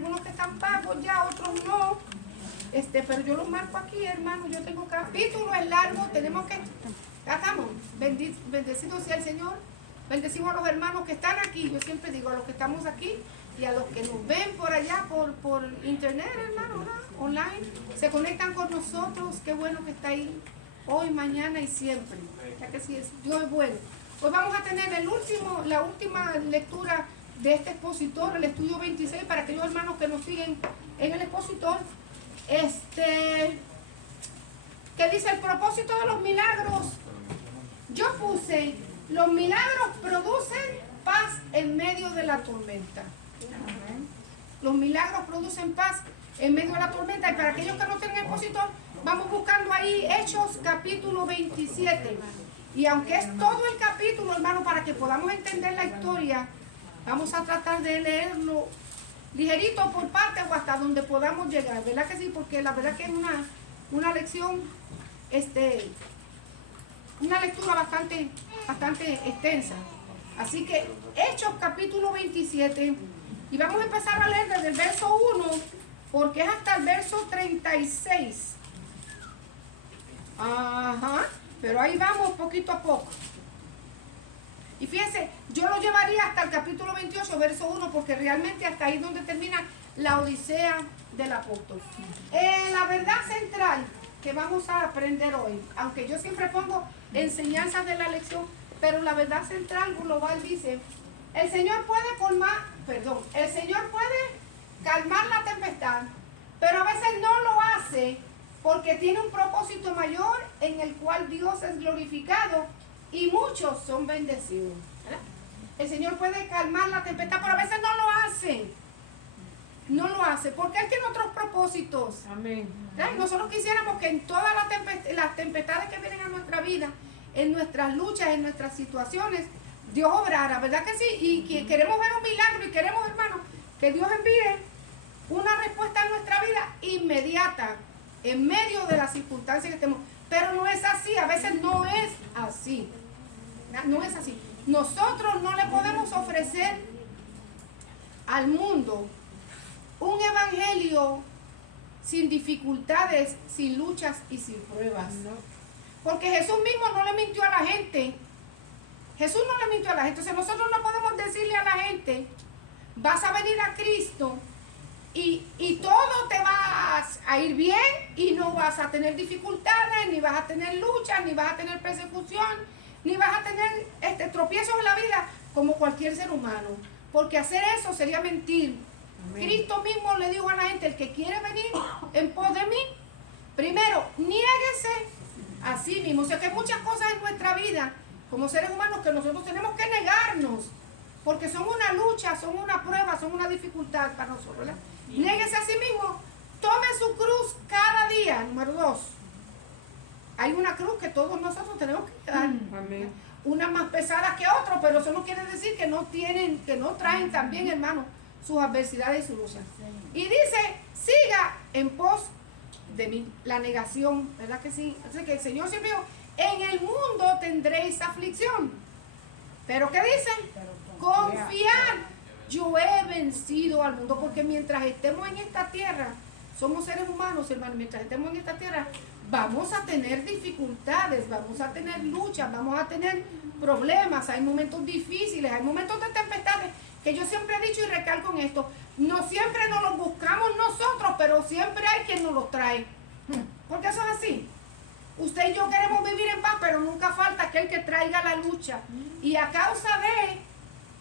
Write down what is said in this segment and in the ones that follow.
algunos que están pagos ya, otros no. Pero yo los marco aquí, hermano. Yo tengo capítulo, es largo, tenemos que... Ya estamos. Bendecido sea el Señor. Bendecimos a los hermanos que están aquí. Yo siempre digo a los que estamos aquí y a los que nos ven por allá, por internet, hermano, ¿verdad? Online. Se conectan con nosotros. Qué bueno que está ahí hoy, mañana y siempre. Ya que sí, Dios es bueno. Hoy vamos a tener la última lectura de este expositor, el estudio 26, para aquellos hermanos que nos siguen en el expositor. ¿Qué dice el propósito de los milagros? Yo puse, los milagros producen paz en medio de la tormenta. Los milagros producen paz en medio de la tormenta. Y para aquellos que no tienen expositor, vamos buscando ahí Hechos capítulo 27. Y aunque es todo el capítulo, hermano, para que podamos entender la historia, vamos a tratar de leerlo ligerito por parte o hasta donde podamos llegar, ¿verdad que sí? Porque la verdad que es una lección, una lectura bastante extensa. Así que Hechos capítulo 27, y vamos a empezar a leer desde el verso 1, porque es hasta el verso 36. Ajá, pero ahí vamos poquito a poco. Y fíjense, yo lo llevaría hasta el capítulo 28, verso 1, porque realmente hasta ahí es donde termina la odisea del apóstol. La verdad central que vamos a aprender hoy, aunque yo siempre pongo enseñanzas de la lección, pero la verdad central global dice, el Señor puede calmar la tempestad, pero a veces no lo hace porque tiene un propósito mayor en el cual Dios es glorificado y muchos son bendecidos, ¿verdad? El Señor puede calmar la tempestad, pero a veces no lo hace. No lo hace, porque Él tiene otros propósitos. Amén. ¿Verdad? Nosotros quisiéramos que en todas las tempestades que vienen a nuestra vida, en nuestras luchas, en nuestras situaciones, Dios obrara, ¿verdad que sí? Y que queremos ver un milagro y queremos, hermanos, que Dios envíe una respuesta en nuestra vida inmediata, en medio de las circunstancias que estemos. Pero no es así, a veces no es así. No es así. Nosotros no le podemos ofrecer al mundo un evangelio sin dificultades, sin luchas y sin pruebas. Porque Jesús mismo no le mintió a la gente. Jesús no le mintió a la gente. Entonces nosotros no podemos decirle a la gente, vas a venir a Cristo y todo te va a ir bien y no vas a tener dificultades, ni vas a tener luchas, ni vas a tener persecución, ni vas a tener tropiezos en la vida como cualquier ser humano. Porque hacer eso sería mentir. Amén. Cristo mismo le dijo a la gente, el que quiere venir en pos de mí, primero, niéguese a sí mismo. O sea que hay muchas cosas en nuestra vida, como seres humanos, que nosotros tenemos que negarnos, porque son una lucha, son una prueba, son una dificultad para nosotros, ¿verdad? Niéguese a sí mismo, tome su cruz cada día. Número 2, hay una cruz que todos nosotros tenemos que llevar. Amén. Una más pesada que otra, pero eso no quiere decir que no traen también, hermano, sus adversidades y sus luchas. Y dice, siga en pos de mí, la negación, ¿verdad que sí? Así que el Señor siempre dijo, en el mundo tendréis aflicción. ¿Pero qué dice? Confiar, yo he vencido al mundo, porque mientras estemos en esta tierra, somos seres humanos, hermano, mientras estemos en esta tierra, vamos a tener dificultades, vamos a tener luchas, vamos a tener problemas, hay momentos difíciles, hay momentos de tempestades, que yo siempre he dicho y recalco en esto, no siempre nos los buscamos nosotros, pero siempre hay quien nos los trae, porque eso es así. Usted y yo queremos vivir en paz, pero nunca falta aquel que traiga la lucha, y a causa de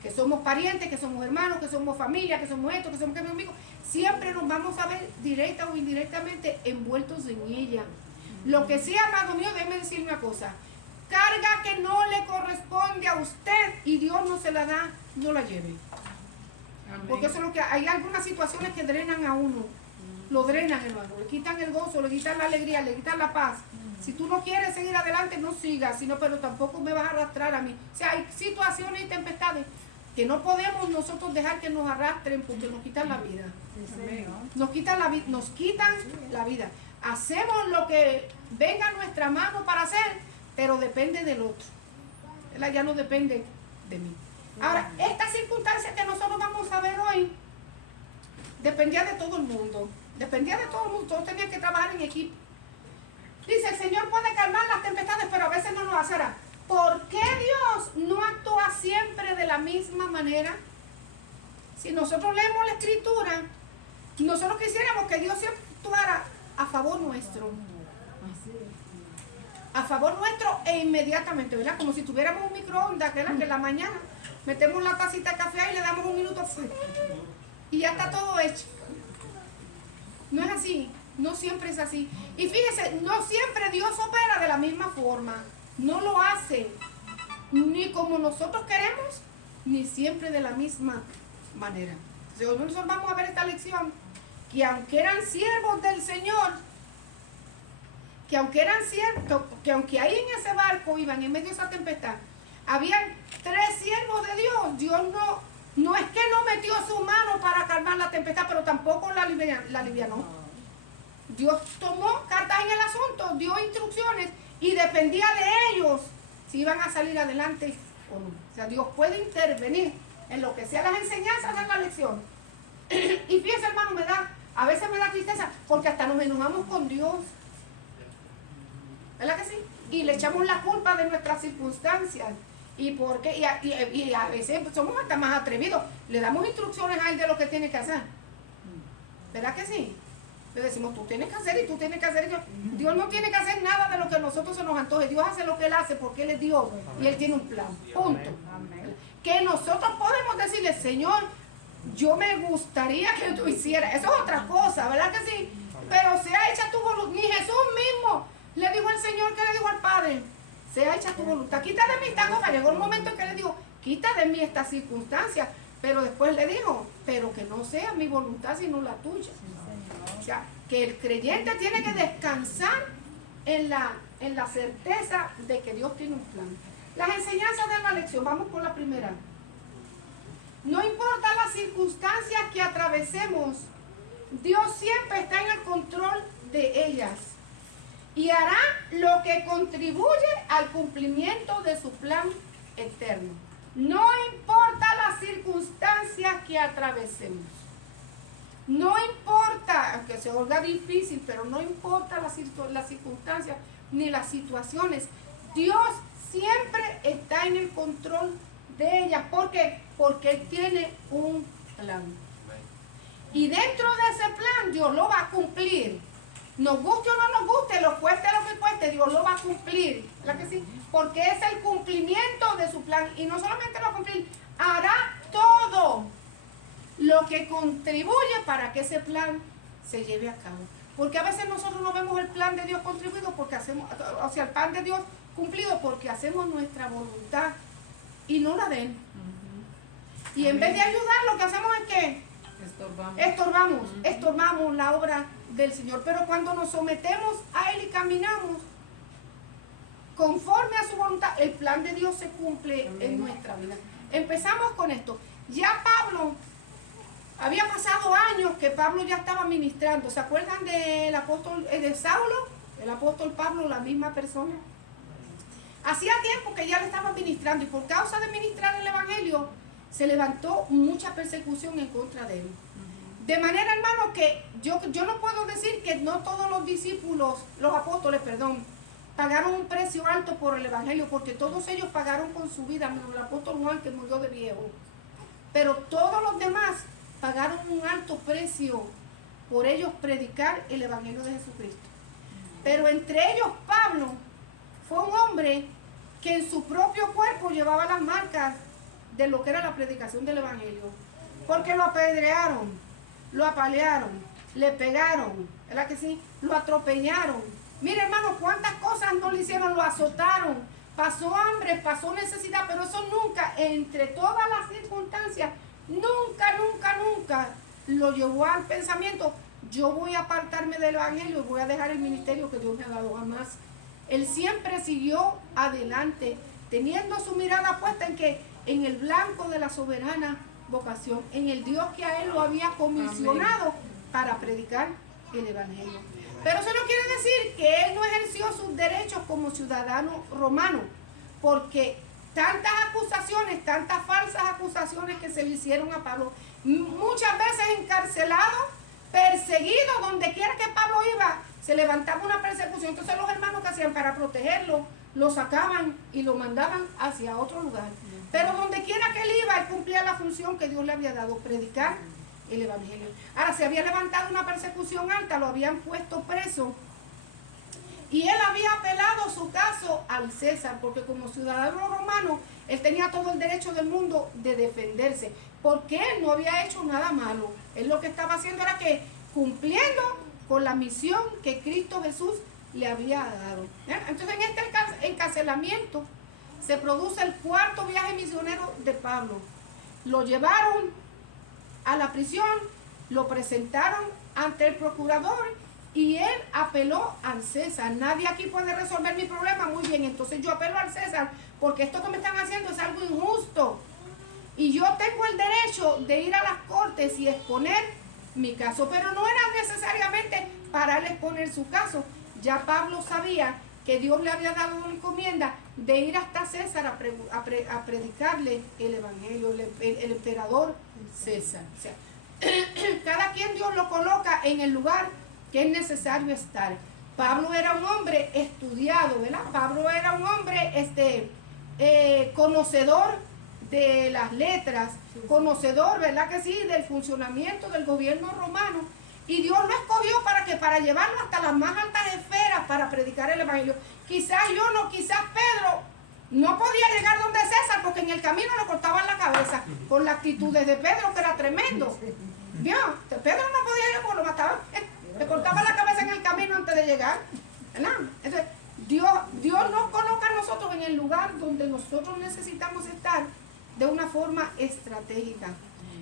que somos parientes, que somos hermanos, que somos familia, que somos esto, que somos amigos, siempre nos vamos a ver directa o indirectamente envueltos en ella. Lo que sí, amado mío, déjeme decir una cosa, carga que no le corresponde a usted y Dios no se la da, no la lleve. Amén. Porque eso es lo que hay algunas situaciones que drenan a uno, lo drenan, hermano, le quitan el gozo, le quitan la alegría, le quitan la paz. Si tú no quieres seguir adelante, no sigas, sino, pero tampoco me vas a arrastrar a mí. O sea, hay situaciones y tempestades que no podemos nosotros dejar que nos arrastren porque nos quitan la vida. Nos quitan la vida. Hacemos lo que venga a nuestra mano para hacer, pero depende del otro. Ya no depende de mí. Ahora, esta circunstancia que nosotros vamos a ver hoy dependía de todo el mundo. Dependía de todo el mundo. Todos tenían que trabajar en equipo. Dice, el Señor puede calmar las tempestades, pero a veces no lo hace. ¿Por qué Dios no actúa siempre de la misma manera? Si nosotros leemos la Escritura, nosotros quisiéramos que Dios siempre actuara a favor nuestro. A favor nuestro e inmediatamente, ¿verdad? Como si tuviéramos un microondas, que en la mañana metemos la tacita de café y le damos un minuto y ya está todo hecho. No es así, no siempre es así. Y fíjese, no siempre Dios opera de la misma forma. No lo hace ni como nosotros queremos, ni siempre de la misma manera. Entonces, nosotros vamos a ver esta lección, que aunque eran siervos del Señor, que aunque eran siervos, que aunque ahí en ese barco iban en medio de esa tempestad, habían 3 siervos de Dios. Dios no es que no metió su mano para calmar la tempestad, pero tampoco la alivianó. Dios tomó cartas en el asunto, dio instrucciones y dependía de ellos si iban a salir adelante o no. O sea, Dios puede intervenir en lo que sea las enseñanzas de la lección. Y fíjese, hermano, a veces me da tristeza porque hasta nos enojamos con Dios. ¿Verdad que sí? Y le echamos la culpa de nuestras circunstancias. Y a veces somos hasta más atrevidos. Le damos instrucciones a él de lo que tiene que hacer. ¿Verdad que sí? Le decimos, tú tienes que hacer y tú tienes que hacer. Dios no tiene que hacer nada de lo que a nosotros se nos antoje. Dios hace lo que Él hace porque Él es Dios y Él tiene un plan. Punto. Que nosotros podemos decirle, Señor, yo me gustaría que tú hicieras. Eso es otra cosa, ¿verdad que sí? Pero sea hecha tu voluntad. Ni Jesús mismo le dijo al Señor que le dijo al Padre, sea hecha tu voluntad. Quita de mí esta cosa. Llegó un momento en que le dijo, quita de mí esta circunstancia. Pero después le dijo, pero que no sea mi voluntad sino la tuya. O sea, que el creyente tiene que descansar en la certeza de que Dios tiene un plan. Las enseñanzas de la lección, vamos con la primera. No importa las circunstancias que atravesemos, Dios siempre está en el control de ellas y hará lo que contribuye al cumplimiento de su plan eterno. No importa las circunstancias que atravesemos. No importa, aunque se oiga difícil, pero no importa las circunstancias ni las situaciones. Dios siempre está en el control de ellas. ¿Por qué? Porque Él tiene un plan. Y dentro de ese plan Dios lo va a cumplir. Nos guste o no nos guste, lo cueste lo que cueste, Dios lo va a cumplir. ¿Verdad que sí? Porque es el cumplimiento de su plan. Y no solamente lo va a cumplir, hará todo lo que contribuye para que ese plan se lleve a cabo. Porque a veces nosotros no vemos el plan de Dios contribuido porque hacemos, o sea, el plan de Dios cumplido porque hacemos nuestra voluntad y no la de Él. Y en vez de ayudar, lo que hacemos es que estorbamos la obra del Señor. Pero cuando nos sometemos a Él y caminamos conforme a su voluntad, el plan de Dios se cumple en nuestra vida. Empezamos con esto. Ya Pablo, había pasado años que Pablo ya estaba ministrando. ¿Se acuerdan del apóstol de Saulo? El apóstol Pablo, la misma persona. Hacía tiempo que ya le estaba ministrando y por causa de ministrar el evangelio se levantó mucha persecución en contra de él. De manera, hermano, que yo no puedo decir que no todos los discípulos, los apóstoles, pagaron un precio alto por el evangelio, porque todos ellos pagaron con su vida, menos el apóstol Juan que murió de viejo. Pero todos los demás pagaron un alto precio por ellos predicar el evangelio de Jesucristo. Pero entre ellos Pablo fue un hombre que en su propio cuerpo llevaba las marcas de lo que era la predicación del evangelio, porque lo apedrearon, lo apalearon, le pegaron, ¿verdad que sí? Lo atropellaron. Mire, hermano, cuántas cosas no le hicieron, lo azotaron, pasó hambre, pasó necesidad, pero eso nunca, entre todas las circunstancias, nunca lo llevó al pensamiento, yo voy a apartarme del evangelio y voy a dejar el ministerio que Dios me ha dado. Jamás. Él siempre siguió adelante, teniendo su mirada puesta en que en el blanco de la soberana vocación, en el Dios que a él lo había comisionado para predicar el evangelio. Pero eso no quiere decir que él no ejerció sus derechos como ciudadano romano, porque tantas acusaciones, tantas falsas acusaciones que se le hicieron a Pablo, muchas veces encarcelado, perseguido. Donde quiera que Pablo iba, se levantaba una persecución. Entonces los hermanos que hacían para protegerlo, lo sacaban y lo mandaban hacia otro lugar. Pero donde quiera que él iba, él cumplía la función que Dios le había dado, predicar el evangelio. Ahora, se había levantado una persecución alta, lo habían puesto preso, y él había apelado su caso al César, porque como ciudadano romano, él tenía todo el derecho del mundo de defenderse, porque él no había hecho nada malo. Él lo que estaba haciendo era que cumpliendo con la misión que Cristo Jesús le había dado. Entonces, en este encarcelamiento se produce el cuarto viaje misionero de Pablo. Lo llevaron a la prisión, lo presentaron ante el procurador y él apeló al César. Nadie aquí puede resolver mi problema. Muy bien, entonces yo apelo al César, porque esto que me están haciendo es algo injusto. Y yo tengo el derecho de ir a las cortes y exponer mi caso. Pero no era necesariamente para él exponer su caso. Ya Pablo sabía que Dios le había dado una encomienda de ir hasta César a predicarle el evangelio, el emperador César. O sea, cada quien Dios lo coloca en el lugar que es necesario estar. Pablo era un hombre estudiado, ¿verdad? Pablo era un hombre conocedor de las letras, conocedor, ¿verdad que sí?, del funcionamiento del gobierno romano. Y Dios lo escogió para llevarlo hasta las más altas esferas para predicar el evangelio. Quizás Pedro no podía llegar donde César, porque en el camino le cortaban la cabeza, con las actitudes de Pedro, que era tremendo. ¿Vio? Pedro no podía llegar porque lo mataban. Le cortaban la cabeza en el camino antes de llegar. ¿Verdad? Entonces, Dios nos coloca a nosotros en el lugar donde nosotros necesitamos estar de una forma estratégica.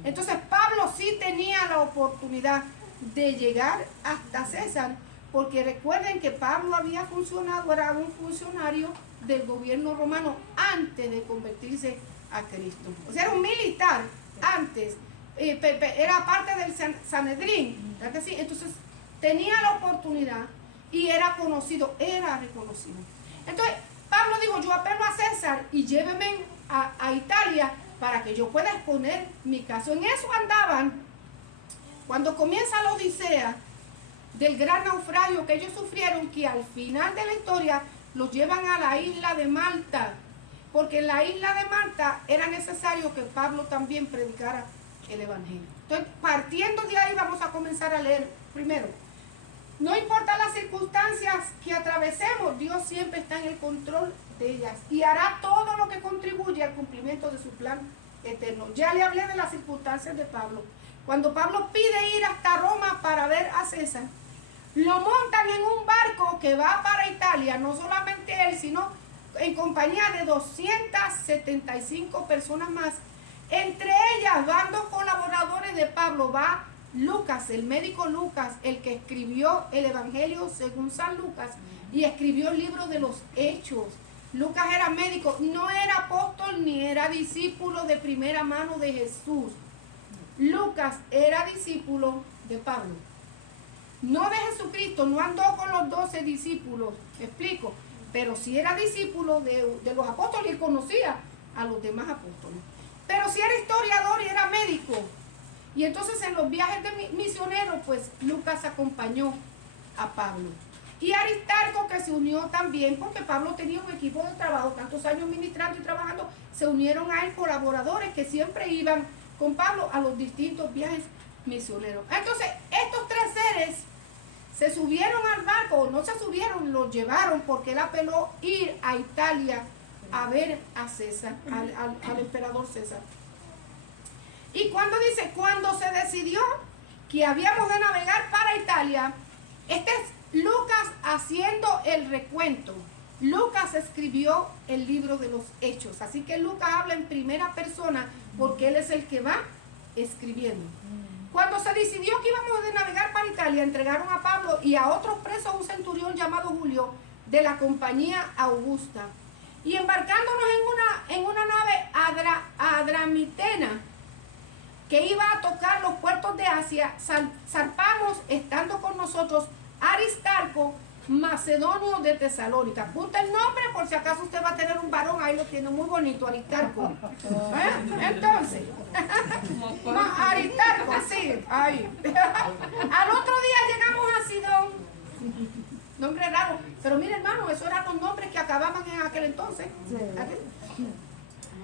Entonces, Pablo sí tenía la oportunidad de llegar hasta César, porque recuerden que Pablo había funcionado, era un funcionario del gobierno romano antes de convertirse a Cristo. O sea, era un militar antes, era parte del Sanedrín, ¿verdad que sí? Entonces tenía la oportunidad y era conocido, era reconocido. Entonces Pablo dijo: yo apelo a César y lléveme a Italia para que yo pueda exponer mi caso. En eso andaban cuando comienza la odisea del gran naufragio que ellos sufrieron, que al final de la historia los llevan a la isla de Malta, porque en la isla de Malta era necesario que Pablo también predicara el evangelio. Entonces, partiendo de ahí, vamos a comenzar a leer. Primero, no importa las circunstancias que atravesemos, Dios siempre está en el control de ellas y hará todo lo que contribuye al cumplimiento de su plan eterno. Ya le hablé de las circunstancias de Pablo. Cuando Pablo pide ir hasta Roma para ver a César, lo montan en un barco que va para Italia, no solamente él, sino en compañía de 275 personas más. Entre ellas van dos colaboradores de Pablo, va Lucas, el médico Lucas, el que escribió el Evangelio según San Lucas y escribió el libro de los Hechos. Lucas era médico, no era apóstol ni era discípulo de primera mano de Jesús. Lucas era discípulo de Pablo, no de Jesucristo, no andó con los 12 discípulos, ¿me explico? Pero sí era discípulo de los apóstoles y conocía a los demás apóstoles. Pero sí era historiador y era médico. Y entonces en los viajes de misioneros, pues Lucas acompañó a Pablo. Y Aristarco, que se unió también, porque Pablo tenía un equipo de trabajo, tantos años ministrando y trabajando, se unieron a él colaboradores que siempre iban con Pablo a los distintos viajes misioneros. Entonces, estos tres seres se subieron al barco, o no se subieron, los llevaron, porque él apeló ir a Italia a ver a César, al emperador César. Y cuando se decidió que habíamos de navegar para Italia, este es Lucas haciendo el recuento. Lucas escribió el libro de los Hechos, así que Lucas habla en primera persona porque él es el que va escribiendo. Cuando se decidió que íbamos de navegar para Italia, entregaron a Pablo y a otros presos a un centurión llamado Julio de la compañía Augusta. Y embarcándonos en una nave adramitena que iba a tocar los puertos de Asia, zarpamos estando con nosotros Aristarco Macedonio de Tesalónica. Apunta el nombre por si acaso usted va a tener un varón, ahí lo tiene muy bonito, Aristarco. Entonces, Aristarco, sí, ahí. Al otro día llegamos a Sidón. Nombre raro, pero mire hermano, esos eran los nombres que acababan en aquel entonces.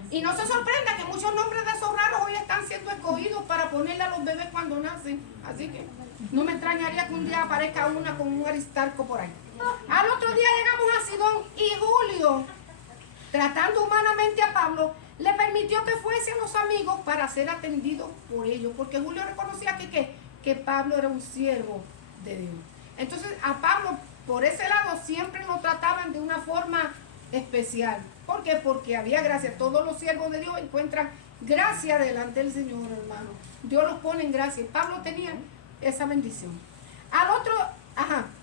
Y no se sorprenda que muchos nombres de esos raros hoy están siendo escogidos para ponerle a los bebés cuando nacen. Así que no me extrañaría que un día aparezca una con un Aristarco por ahí. Al otro día llegamos a Sidón y Julio, tratando humanamente a Pablo, le permitió que fuesen los amigos para ser atendidos por ellos, porque Julio reconocía que Pablo era un siervo de Dios. Entonces a Pablo por ese lado siempre lo trataban de una forma especial. ¿Por qué? Porque había gracia. Todos los siervos de Dios encuentran gracia delante del Señor, hermano. Dios los pone en gracia. Pablo tenía esa bendición.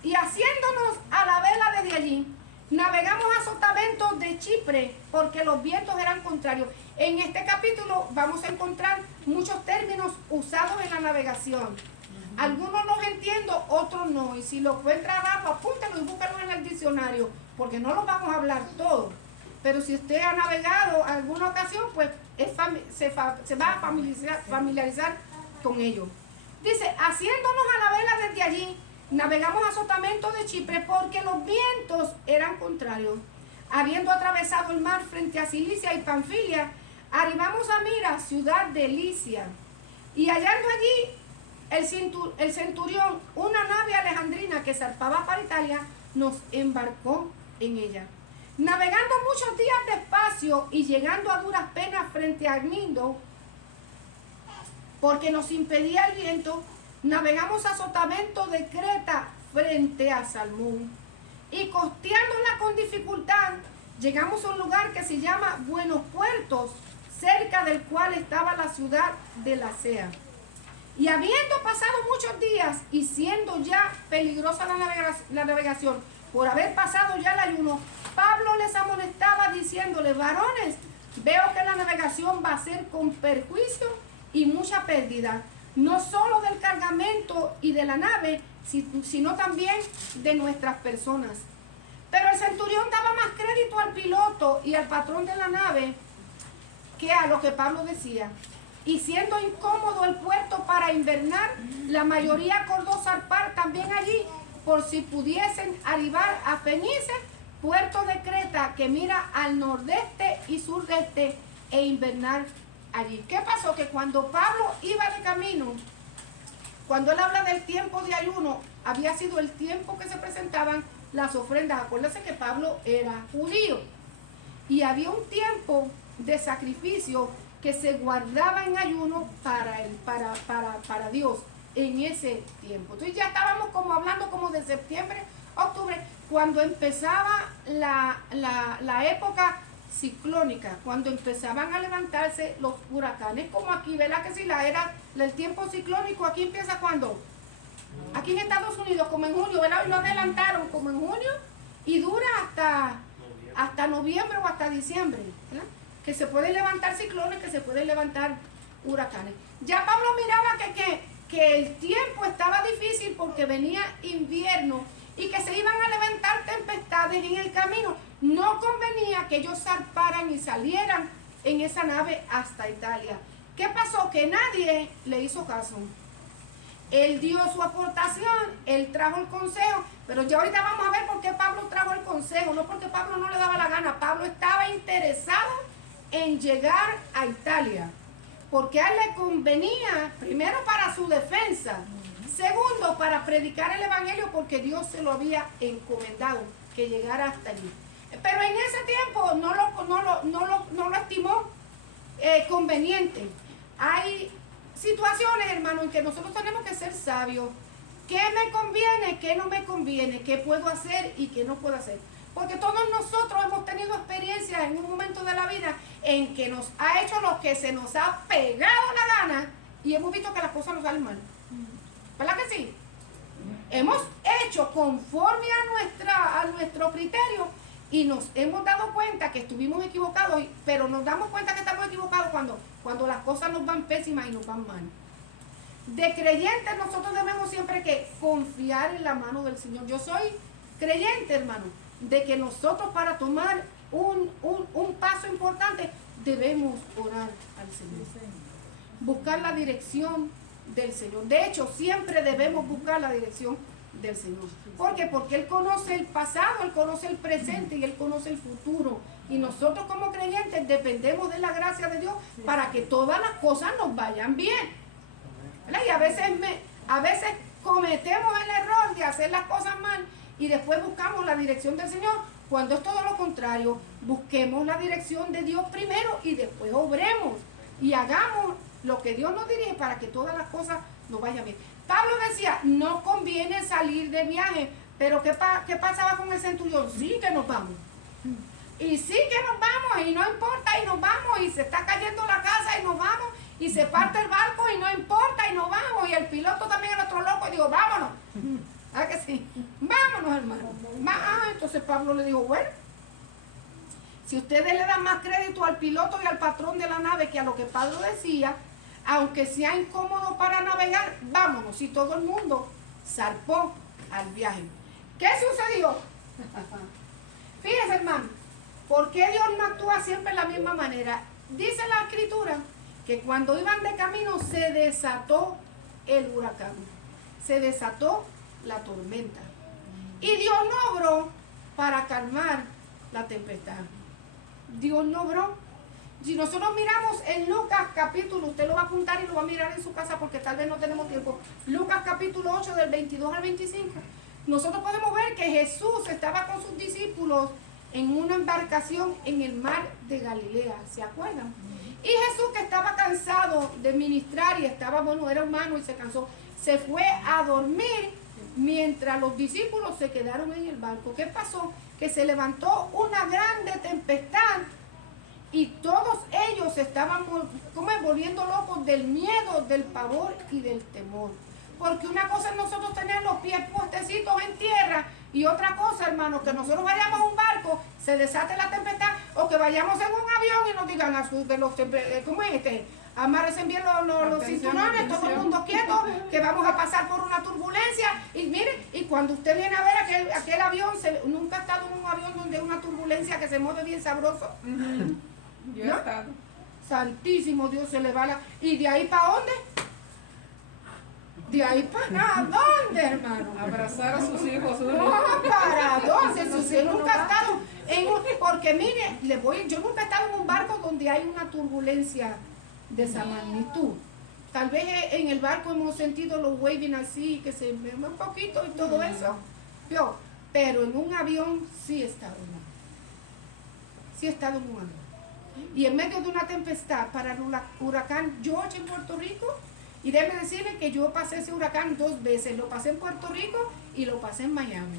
Y haciéndonos a la vela desde allí, navegamos a Sotavento de Chipre, porque los vientos eran contrarios. En este capítulo vamos a encontrar muchos términos usados en la navegación. Algunos los entiendo, otros no. Y si lo encuentra abajo, apúntalo y búscalo en el diccionario, porque no los vamos a hablar todos. Pero si usted ha navegado en alguna ocasión, pues se va a familiarizar con ello. Dice, haciéndonos a la vela desde allí, navegamos a Sotavento de Chipre, porque los vientos eran contrarios. Habiendo atravesado el mar frente a Cilicia y Panfilia, arribamos a Mira, ciudad de Licia. Y hallando allí el centurión, una nave alejandrina que zarpaba para Italia, nos embarcó en ella. Navegando muchos días despacio y llegando a duras penas frente a Agnindo, porque nos impedía el viento, navegamos a Sotavento de Creta frente a Salmón. Y costeándola con dificultad, llegamos a un lugar que se llama Buenos Puertos, cerca del cual estaba la ciudad de Lasea. Y habiendo pasado muchos días y siendo ya peligrosa la navegación, por haber pasado ya el ayuno, Pablo les amonestaba diciéndole, varones, veo que la navegación va a ser con perjuicio y mucha pérdida, no solo del cargamento y de la nave, sino también de nuestras personas. Pero el centurión daba más crédito al piloto y al patrón de la nave que a lo que Pablo decía. Y siendo incómodo el puerto para invernar, la mayoría acordó zarpar también allí, por si pudiesen arribar a Fenice, puerto de Creta, que mira al nordeste y surdeste, e invernar allí. ¿Qué pasó? Que cuando Pablo iba de camino, cuando él habla del tiempo de ayuno, había sido el tiempo que se presentaban las ofrendas. Acuérdense que Pablo era judío y había un tiempo de sacrificio que se guardaba en ayuno para Dios en ese tiempo. Entonces ya estábamos como hablando como de septiembre, octubre, cuando empezaba la época ciclónica, cuando empezaban a levantarse los huracanes, como aquí, ¿verdad? Que si el tiempo ciclónico aquí empieza cuando, aquí en Estados Unidos, como en junio, ¿verdad? Y lo adelantaron como en junio y dura hasta noviembre o hasta diciembre, ¿verdad? Que se pueden levantar ciclones, que se pueden levantar huracanes. Ya Pablo miraba que el tiempo estaba difícil porque venía invierno y que se iban a levantar tempestades en el camino. No convenía que ellos zarparan y salieran en esa nave hasta Italia. ¿Qué pasó? Que nadie le hizo caso. Él dio su aportación, él trajo el consejo, pero ya ahorita vamos a ver por qué Pablo trajo el consejo, no porque Pablo no le daba la gana. Pablo estaba interesado en llegar a Italia, porque a él le convenía, primero para su defensa, segundo para predicar el evangelio, porque Dios se lo había encomendado que llegara hasta allí. Pero en ese tiempo no lo estimó conveniente. Hay situaciones, hermano, en que nosotros tenemos que ser sabios. ¿Qué me conviene? ¿Qué no me conviene? ¿Qué puedo hacer y qué no puedo hacer? Porque todos nosotros hemos tenido experiencias en un momento de la vida en que nos ha hecho lo que se nos ha pegado la gana y hemos visto que las cosas nos salen mal. ¿Verdad que sí? Hemos hecho conforme a nuestro criterio y nos hemos dado cuenta que estuvimos equivocados, pero nos damos cuenta que estamos equivocados cuando las cosas nos van pésimas y nos van mal. De creyentes nosotros debemos siempre que confiar en la mano del Señor. Yo soy creyentes, hermano, de que nosotros para tomar un paso importante debemos orar al Señor. Buscar la dirección del Señor. De hecho, siempre debemos buscar la dirección del Señor. ¿Por qué? Porque Él conoce el pasado, Él conoce el presente y Él conoce el futuro. Y nosotros como creyentes dependemos de la gracia de Dios para que todas las cosas nos vayan bien. ¿Verdad? Y a veces cometemos el error de hacer las cosas mal y después buscamos la dirección del Señor, cuando es todo lo contrario. Busquemos la dirección de Dios primero y después obremos y hagamos lo que Dios nos dirige para que todas las cosas nos vayan bien. Pablo decía, no conviene salir de viaje, pero ¿qué pasaba con el centurión? Sí que nos vamos. Y sí que nos vamos, y no importa, y nos vamos, y se está cayendo la casa, y nos vamos, y se parte el barco, y no importa, y nos vamos, y el piloto también es otro loco, y digo, vámonos. ¿Ah que sí? Vámonos, hermano. Entonces Pablo le dijo, bueno, si ustedes le dan más crédito al piloto y al patrón de la nave que a lo que Pablo decía, aunque sea incómodo para navegar, vámonos. Y todo el mundo zarpó al viaje. ¿Qué sucedió? Fíjense, hermano, ¿por qué Dios no actúa siempre de la misma manera? Dice la Escritura que cuando iban de camino se desató el huracán, se desató la tormenta. Y Dios no obró para calmar la tempestad. Dios no obró. Si nosotros miramos en Lucas capítulo, usted lo va a apuntar y lo va a mirar en su casa porque tal vez no tenemos tiempo. Lucas capítulo 8 del 22 al 25. Nosotros podemos ver que Jesús estaba con sus discípulos en una embarcación en el mar de Galilea, ¿se acuerdan? Y Jesús, que estaba cansado de ministrar y estaba, era humano y se cansó, se fue a dormir mientras los discípulos se quedaron en el barco. ¿Qué pasó? Que se levantó una grande tempestad y todos ellos estaban volviendo locos del miedo, del pavor y del temor. Porque una cosa es nosotros tener los pies puestecitos en tierra y otra cosa, hermano, que nosotros vayamos a un barco, se desate la tempestad, o que vayamos en un avión y nos digan, ¿cómo es este? Amárrense bien los cinturones, todo el mundo quieto, que vamos a pasar por una turbulencia. Y mire, y cuando usted viene a ver aquel avión, nunca ha estado en un avión donde hay una turbulencia que se mueve bien sabroso. Yo he estado. Santísimo Dios, se le va la... ¿Y de ahí para dónde? ¿De ahí para dónde, hermano? Abrazar a sus hijos. No, ¿para dónde? Si usted nunca ha estado en un... Porque mire, yo nunca he estado en un barco donde hay una turbulencia de esa magnitud. Tal vez en el barco hemos sentido los waving así, que se mueve un poquito y todo eso. Pero en un avión sí he estado, hermano. Sí he estado en un avión. Y en medio de una tempestad para el huracán George en Puerto Rico, y déjeme decirle que yo pasé ese huracán 2 veces, lo pasé en Puerto Rico y lo pasé en Miami,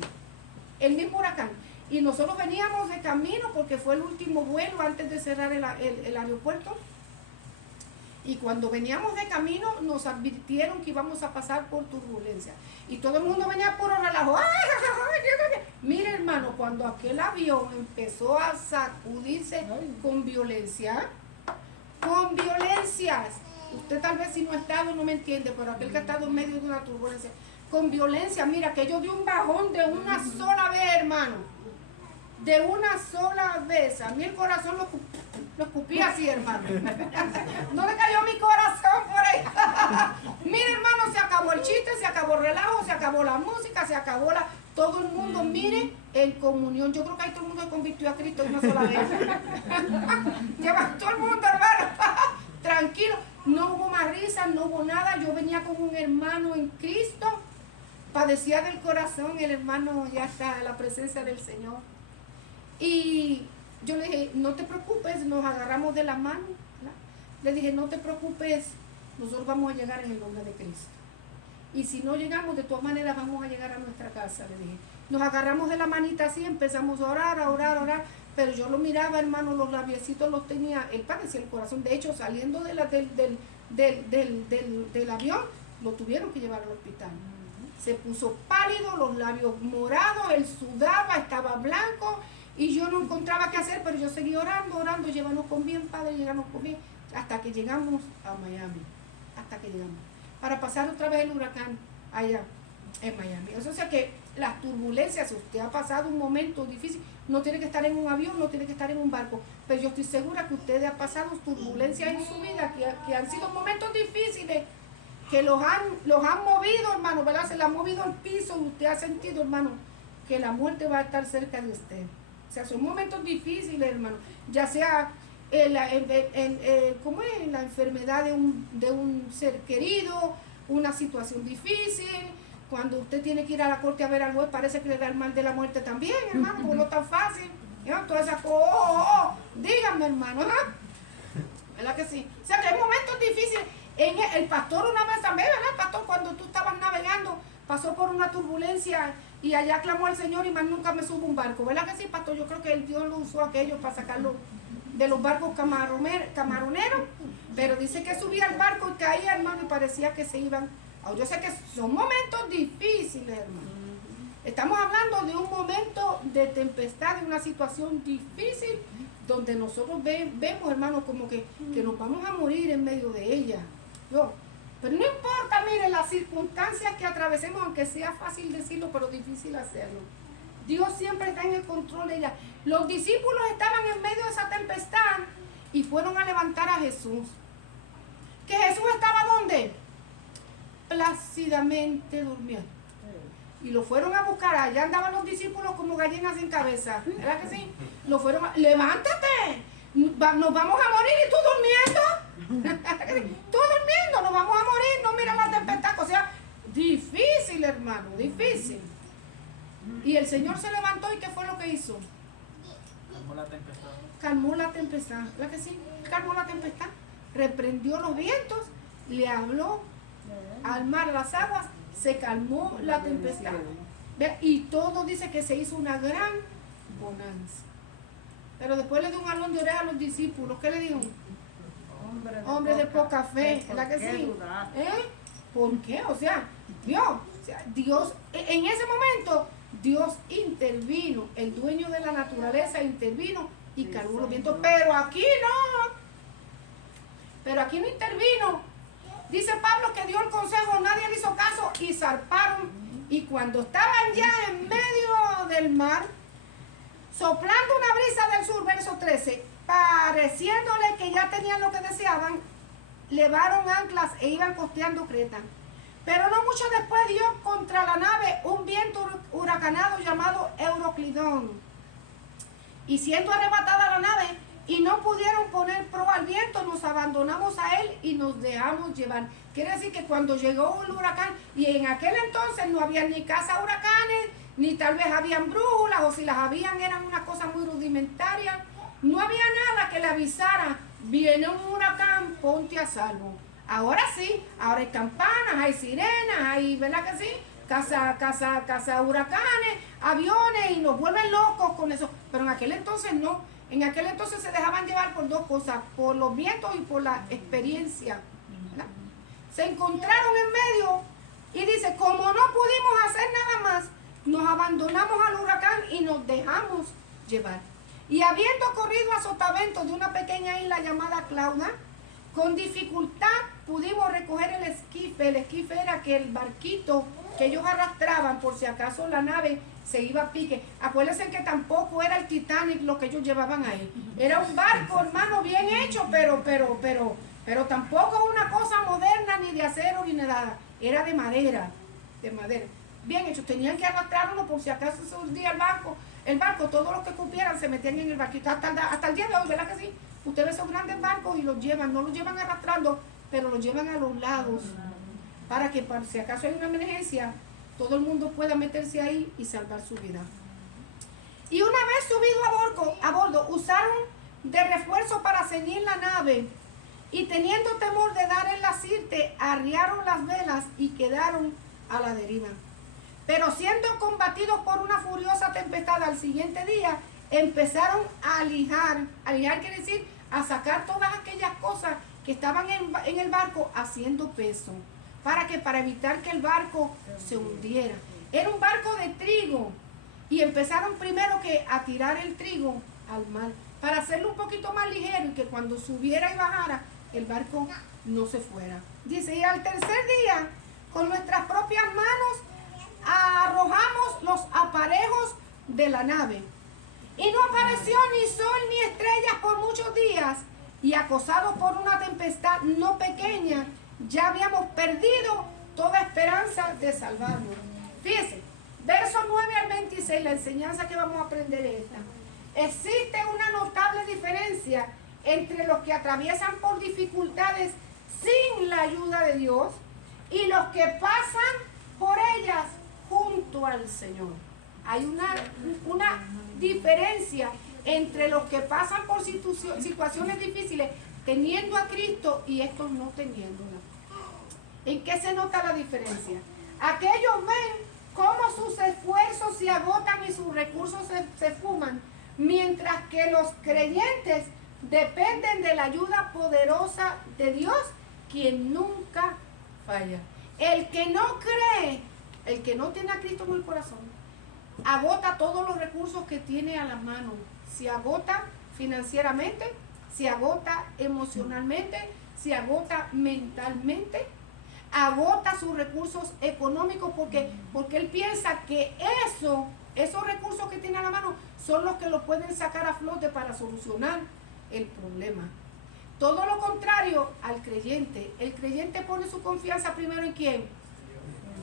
el mismo huracán. Y nosotros veníamos de camino porque fue el último vuelo antes de cerrar el aeropuerto. Y cuando veníamos de camino nos advirtieron que íbamos a pasar por turbulencia. Y todo el mundo venía puro relajo. Mire, hermano, cuando aquel avión empezó a sacudirse con violencia, usted tal vez si no ha estado no me entiende, pero aquel que ha estado en medio de una turbulencia, con violencia, mira, que yo di un bajón de una sola vez, hermano. De una sola vez. A mí el corazón lo escupí así, hermano. No le cayó mi corazón por ahí. Mire, hermano, se acabó el chiste, se acabó el relajo, se acabó la música, se acabó todo el mundo, mire, en comunión. Yo creo que ahí todo el mundo se convirtió a Cristo una sola vez. Lleva todo el mundo, hermano. Tranquilo. No hubo más risas, no hubo nada. Yo venía con un hermano en Cristo. Padecía del corazón. El hermano ya está en la presencia del Señor. Y yo le dije, no te preocupes, nos agarramos de la mano, ¿verdad? Le dije, no te preocupes, nosotros vamos a llegar en el nombre de Cristo. Y si no llegamos, de todas maneras vamos a llegar a nuestra casa, le dije. Nos agarramos de la manita así, empezamos a orar, pero yo lo miraba, hermano, los labiecitos los tenía, él padecía el corazón. De hecho, saliendo del avión, lo tuvieron que llevar al hospital. Se puso pálido, los labios morados, él sudaba, estaba blanco. Y yo no encontraba qué hacer, pero yo seguí orando, llévanos con bien, Padre, llévanos con bien, hasta que llegamos a Miami, para pasar otra vez el huracán allá. En Miami. O sea que las turbulencias, si usted ha pasado un momento difícil, no tiene que estar en un avión, no tiene que estar en un barco, pero yo estoy segura que usted ha pasado turbulencias en su vida, que han sido momentos difíciles, que los han movido, hermano, ¿verdad? Se le ha movido el piso y usted ha sentido, hermano, que la muerte va a estar cerca de usted. O sea, son momentos difíciles, hermano, ya sea ¿cómo es? La enfermedad de un ser querido, una situación difícil. Cuando usted tiene que ir a la corte a ver al juez, parece que le da el mal de la muerte también, hermano, porque no es tan fácil. ¿Ya? Todas esas cosas, díganme, hermano, ¿verdad? ¿Verdad que sí? O sea, que hay momentos difíciles. El pastor una vez también, ¿verdad? El pastor, cuando tú estabas navegando, pasó por una turbulencia y allá clamó al Señor y más nunca me subo un barco. ¿Verdad que sí, pastor? Yo creo que el Dios lo usó aquello para sacarlo de los barcos camaroneros, pero dice que subía al barco y caía, hermano, y parecía que se iban. Yo sé que son momentos difíciles, hermano. Estamos hablando de un momento de tempestad, de una situación difícil, donde nosotros vemos, hermano, como que nos vamos a morir en medio de ella. Pero no importa, miren, las circunstancias que atravesemos, aunque sea fácil decirlo, pero difícil hacerlo. Dios siempre está en el control de ella. Los discípulos estaban en medio de esa tempestad y fueron a levantar a Jesús. ¿Que Jesús estaba dónde? Plácidamente durmiendo. Y lo fueron a buscar. Allá andaban los discípulos como gallinas sin cabeza. ¿Verdad que sí? Lo fueron a... ¡Levántate! Nos vamos a morir y tú durmiendo. Tú durmiendo, nos vamos a morir. No mira la tempestad. O sea, difícil, hermano, difícil. Y el Señor se levantó y ¿qué fue lo que hizo? Calmó la tempestad. Calmó la tempestad. ¿Verdad que sí? Calmó la tempestad. Reprendió los vientos, le habló al mar, a las aguas, se calmó la tempestad. ¿Ve? Y todo dice que se hizo una gran bonanza. Pero después le dio un jalón de oreja a los discípulos. ¿Qué le dijo? Hombre de poca fe. ¿Verdad que sí? ¿Por qué? O sea, Dios, en ese momento, Dios intervino. El dueño de la naturaleza intervino y calmó los vientos. Pero aquí no. Pero aquí no intervino. Dice Pablo que dio el consejo, nadie le hizo caso y zarparon. Y cuando estaban ya en medio del mar, soplando una brisa del sur, verso 13, pareciéndole que ya tenían lo que deseaban, levaron anclas e iban costeando Creta. Pero no mucho después dio contra la nave un viento huracanado llamado Euroclidón. Y siendo arrebatada la nave y no pudieron poner proa al viento, nos abandonamos a él y nos dejamos llevar. Quiere decir que cuando llegó el huracán, y en aquel entonces no había ni caza huracanes, ni tal vez habían brújulas, o si las habían eran una cosa muy rudimentaria. No había nada que le avisara, viene un huracán, ponte a salvo. Ahora sí, ahora hay campanas, hay sirenas, hay, ¿verdad que sí? Caza huracanes, aviones, y nos vuelven locos con eso. Pero en aquel entonces no. En aquel entonces se dejaban llevar por dos cosas, por los vientos y por la experiencia. ¿Verdad? Se encontraron en medio y dice, como no pudimos hacer nada más, nos abandonamos al huracán y nos dejamos llevar. Y habiendo corrido a sotavento de una pequeña isla llamada Clauda, con dificultad pudimos recoger el esquife. El esquife era que el barquito que ellos arrastraban por si acaso la nave se iba a pique. Acuérdense que tampoco era el Titanic lo que ellos llevaban ahí. Era un barco, hermano, bien hecho, pero tampoco una cosa moderna, ni de acero, ni nada. Era de madera, bien hecho. Tenían que arrastrarlo por si acaso se hundía el barco, todos los que cupieran se metían en el barquito. Hasta el día de hoy, ¿verdad que sí? Ustedes ven esos grandes barcos y los llevan, no los llevan arrastrando, pero los llevan a los lados, para que por si acaso hay una emergencia, todo el mundo pueda meterse ahí y salvar su vida. Y una vez subido a bordo, usaron de refuerzo para ceñir la nave, y teniendo temor de dar en la sirte, arriaron las velas y quedaron a la deriva. Pero siendo combatidos por una furiosa tempestad al siguiente día, empezaron a lijar. Lijar quiere decir a sacar todas aquellas cosas que estaban en el barco haciendo peso. ¿Para qué? Para evitar que el barco se hundiera. Era un barco de trigo y empezaron primero que a tirar el trigo al mar para hacerlo un poquito más ligero y que cuando subiera y bajara el barco no se fuera. Dice, y al tercer día con nuestras propias manos de la nave. Y no apareció ni sol ni estrellas por muchos días, y acosados por una tempestad no pequeña, ya habíamos perdido toda esperanza de salvarnos. Fíjense, versos 9 al 26, la enseñanza que vamos a aprender es esta. Existe una notable diferencia entre los que atraviesan por dificultades sin la ayuda de Dios y los que pasan por ellas junto al Señor. Hay una diferencia entre los que pasan por situaciones difíciles teniendo a Cristo y estos no teniéndola. ¿En qué se nota la diferencia? Aquellos ven cómo sus esfuerzos se agotan y sus recursos se fuman, mientras que los creyentes dependen de la ayuda poderosa de Dios, quien nunca falla. El que no cree, el que no tiene a Cristo en el corazón, agota todos los recursos que tiene a la mano. Se agota financieramente, se agota emocionalmente, se agota mentalmente, agota sus recursos económicos porque él piensa que esos recursos que tiene a la mano son los que lo pueden sacar a flote para solucionar el problema. Todo lo contrario al creyente. El creyente pone su confianza primero en ¿quién?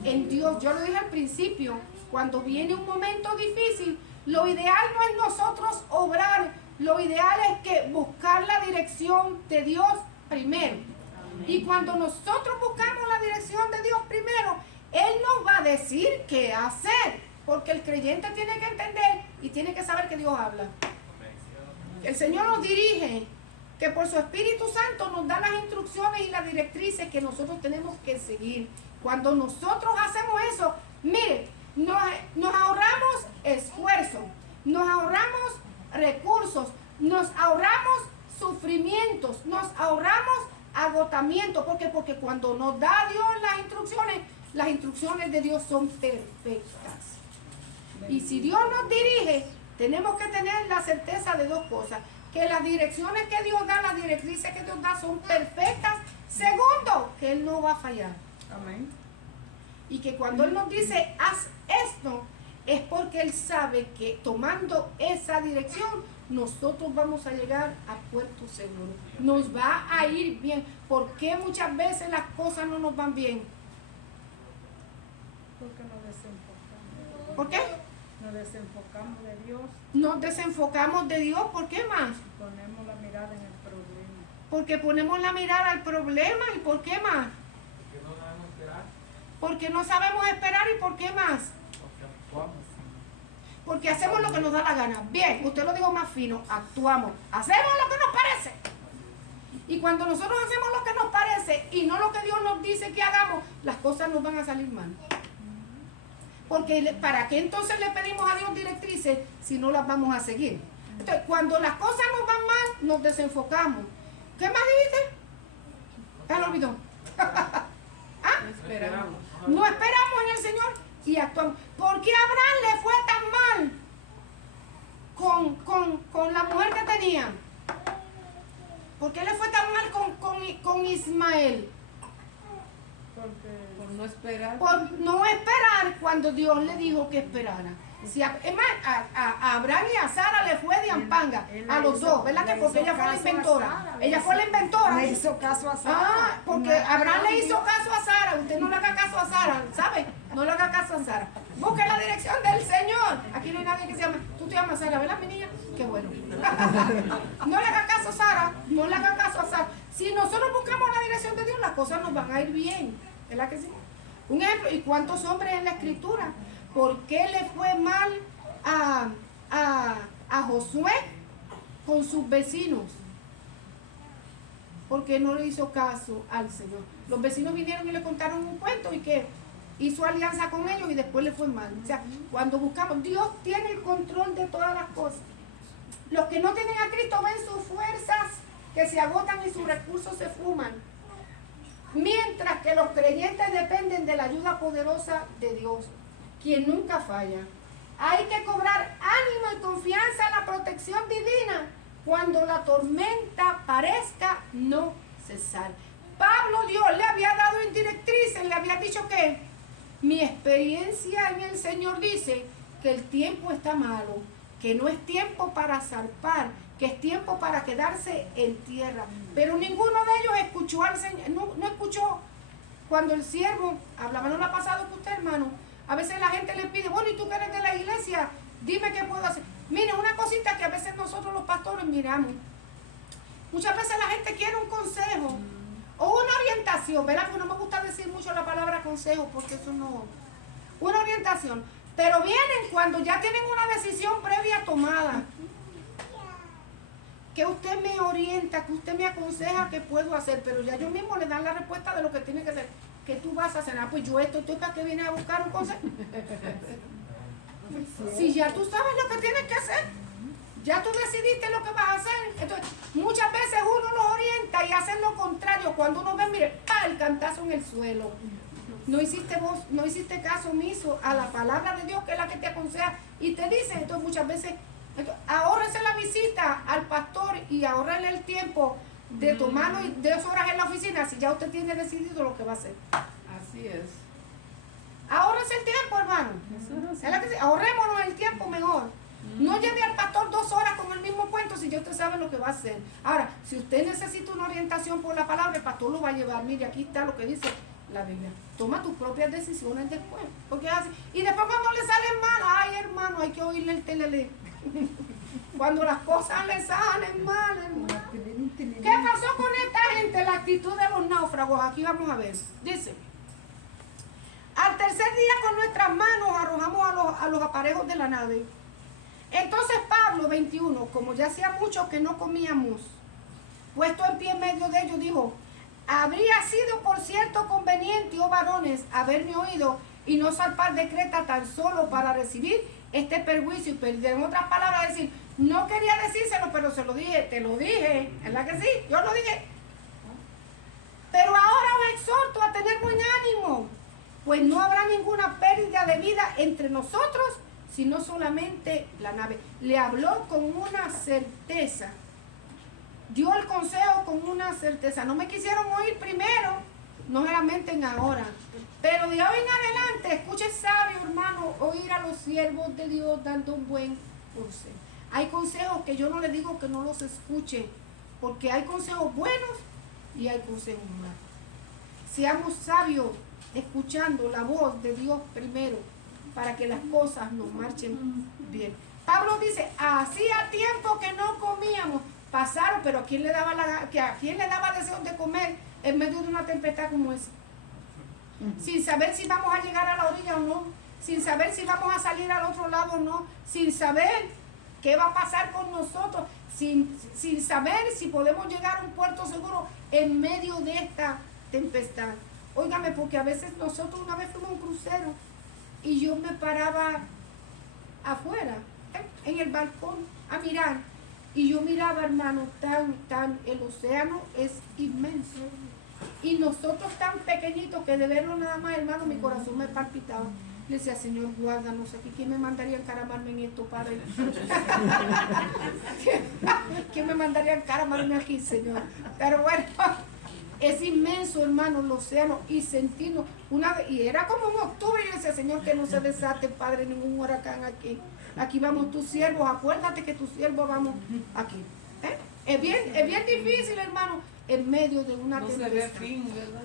En Dios. Yo lo dije al principio, cuando viene un momento difícil, lo ideal no es nosotros obrar, lo ideal es que buscar la dirección de Dios primero. Y cuando nosotros buscamos la dirección de Dios primero, Él nos va a decir qué hacer, porque el creyente tiene que entender y tiene que saber que Dios habla. El Señor nos dirige, que por su Espíritu Santo nos da las instrucciones y las directrices que nosotros tenemos que seguir. Cuando nosotros hacemos eso, mire, nos ahorramos esfuerzo, nos ahorramos recursos, nos ahorramos sufrimientos, nos ahorramos agotamiento. ¿Por qué? Porque cuando nos da Dios las instrucciones de Dios son perfectas. Y si Dios nos dirige, tenemos que tener la certeza de dos cosas: que las direcciones que Dios da, las directrices que Dios da son perfectas. Segundo, que Él no va a fallar. Amén. Y que cuando Él nos dice, haz esto, es porque Él sabe que tomando esa dirección, nosotros vamos a llegar a puerto seguro. Nos va a ir bien. ¿Por qué muchas veces las cosas no nos van bien? Porque nos desenfocamos. ¿Por qué? Nos desenfocamos de Dios Nos desenfocamos de Dios. ¿Por qué más? y ponemos la mirada en el problema. Porque ponemos la mirada al problema. ¿Y por qué más? Porque no sabemos esperar, Porque no sabemos esperar. ¿Y por qué más? porque actuamos. Porque hacemos lo que nos da la gana. Bien, usted lo dijo más fino, actuamos. Hacemos lo que nos parece. Y cuando nosotros hacemos lo que nos parece y no lo que Dios nos dice que hagamos, las cosas nos van a salir mal. Porque ¿para qué entonces le pedimos a Dios directrices si no las vamos a seguir? Entonces, cuando las cosas nos van mal, nos desenfocamos. ¿Qué más dijiste? Ya lo olvidó. ¿Ah? Esperamos. No esperamos en el Señor y actuamos. ¿Por qué a Abraham le fue tan mal con la mujer que tenía? ¿Por qué le fue tan mal con Ismael? Porque Por no esperar. Por no esperar cuando Dios le dijo que esperara. Si es más, a Abraham y a Sara le fue de ampanga, Él a le los hizo- dos, ¿verdad? le Que porque hizo ella fue la caso a inventora. Sara, le Ella fue la hizo- inventora. le hizo caso a Sara. Ah, porque Abraham le hizo caso a Sara. Usted no le haga caso a Sara, ¿sabe? No le haga caso a Sara. Busque la dirección del Señor. Aquí no hay nadie que se llama. Tú te llamas Sara, ¿verdad, mi niña? Qué bueno. No le haga caso a Sara. No le haga caso a Sara. Si nosotros buscamos la dirección de Dios, las cosas nos van a ir bien. ¿Verdad que sí? Un ejemplo, ¿y cuántos hombres en la escritura? ¿Por qué le fue mal a Josué con sus vecinos? Porque no le hizo caso al Señor. Los vecinos vinieron y le contaron un cuento y que hizo alianza con ellos y después le fue mal. O sea, cuando buscamos, Dios tiene el control de todas las cosas. Los que no tienen a Cristo ven sus fuerzas que se agotan y sus recursos se fuman. Mientras que los creyentes dependen de la ayuda poderosa de Dios, quien nunca falla. Hay que cobrar ánimo y confianza en la protección divina cuando la tormenta parezca no cesar. Pablo, Dios le había dado en directrices, le había dicho que mi experiencia en el Señor dice que el tiempo está malo, que no es tiempo para zarpar, que es tiempo para quedarse en tierra. Pero ninguno de ellos escuchó al Señor, no escuchó cuando el siervo hablaba. ¿No le ha pasado que usted, hermano? A veces la gente le pide, bueno, ¿y tú que eres de la iglesia? Dime qué puedo hacer. Mire, una cosita que a veces nosotros los pastores miramos. Muchas veces la gente quiere un consejo o una orientación, ¿verdad? Porque no me gusta decir mucho la palabra consejo porque eso no... Una orientación. Pero vienen cuando ya tienen una decisión previa tomada. Que usted me orienta, que usted me aconseja qué puedo hacer, pero ya yo mismo le dan la respuesta de lo que tiene que hacer. ¿Qué tú vas a hacer? Ah, pues yo estoy para que viene a buscar un consejo. Si ya tú sabes lo que tienes que hacer, ya tú decidiste lo que vas a hacer. Entonces, muchas veces uno los orienta y hacen lo contrario. Cuando uno ve, mire, ¡pah!, el cantazo en el suelo. No hiciste caso omiso a la palabra de Dios, que es la que te aconseja y te dice. Entonces, muchas veces, ahórrese la visita al pastor y ahórrele el tiempo de tomarlo 2 horas en la oficina si ya usted tiene decidido lo que va a hacer. Así es. Ahórrese el tiempo, hermano. Eso Es la que ahorrémonos el tiempo mejor. No lleve al pastor 2 horas con el mismo cuento si ya usted sabe lo que va a hacer. Ahora, si usted necesita una orientación por la palabra, el pastor lo va a llevar. Mire, aquí está lo que dice la Biblia. Toma tus propias decisiones después. Porque es así. Y después cuando le salen mal, ay, hermano, hay que oírle el telele. Cuando las cosas le salen mal, hermano. ¿Qué pasó con esta gente? La actitud de los náufragos. Aquí vamos a ver. Dice: al tercer día con nuestras manos arrojamos a los aparejos de la nave. Entonces Pablo, 21, como ya hacía mucho que no comíamos, puesto en pie en medio de ellos, dijo: habría sido por cierto conveniente, oh varones, haberme oído y no zarpar de Creta tan solo para recibir este perjuicio y pérdida. En otras palabras, decir, no quería decírselo, pero se lo dije, te lo dije, ¿verdad que sí? Yo lo dije. Pero ahora os exhorto a tener buen ánimo, pues no habrá ninguna pérdida de vida entre nosotros, sino solamente la nave. Le habló con una certeza. Dio el consejo con una certeza. No me quisieron oír primero, no se lamenten ahora. Pero de hoy en adelante, escuche sabio, hermano, oír a los siervos de Dios dando un buen consejo. Hay consejos que yo no le digo que no los escuche, porque hay consejos buenos y hay consejos malos. Seamos sabios escuchando la voz de Dios primero, para que las cosas nos marchen bien. Pablo dice, hacía tiempo que no comíamos. Pasaron, pero ¿a quién le daba deseo de comer en medio de una tempestad como esa? Sin saber si vamos a llegar a la orilla o no, sin saber si vamos a salir al otro lado o no, sin saber qué va a pasar con nosotros, sin saber si podemos llegar a un puerto seguro en medio de esta tempestad. Óigame, porque a veces nosotros una vez fuimos a un crucero y yo me paraba afuera, en el balcón, a mirar. Y yo miraba, hermano, el océano es inmenso. Y nosotros tan pequeñitos que de verlo nada más, hermano, mi corazón me palpitaba. Le decía, Señor, guárdanos aquí. ¿Quién me mandaría a encaramarme en esto, Padre? ¿Quién me mandaría a encaramarme aquí, Señor? Pero bueno, es inmenso, hermano, el océano. Y sentimos y era como en octubre. Y yo decía, Señor, que no se desate, Padre, ningún huracán aquí. Aquí vamos tus siervos, acuérdate que tus siervos vamos aquí. Es bien difícil, hermano, en medio de una tempestad. No se ve fin, ¿verdad?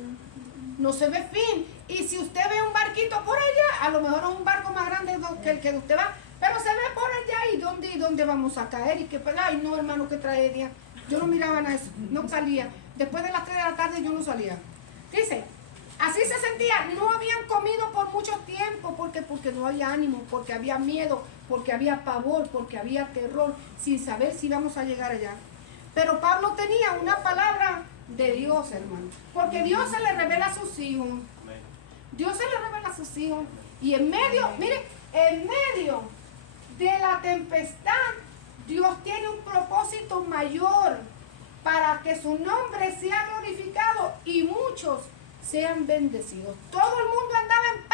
No se ve fin. Y si usted ve un barquito por allá, a lo mejor es un barco más grande que el que usted va, pero se ve por allá y dónde vamos a caer. Y que, ay no, hermano, qué tragedia. Yo no miraba nada eso, no salía. Después de las 3 de la tarde yo no salía. Dice, así se sentía, no habían comido por mucho tiempo, porque no había ánimo, porque había miedo, porque había pavor, porque había terror, sin saber si íbamos a llegar allá. Pero Pablo tenía una palabra de Dios, hermano, porque Dios se le revela a sus hijos. Dios se le revela a sus hijos. Y en medio, mire, en medio de la tempestad, Dios tiene un propósito mayor para que su nombre sea glorificado y muchos sean bendecidos. Todo el mundo andaba en paz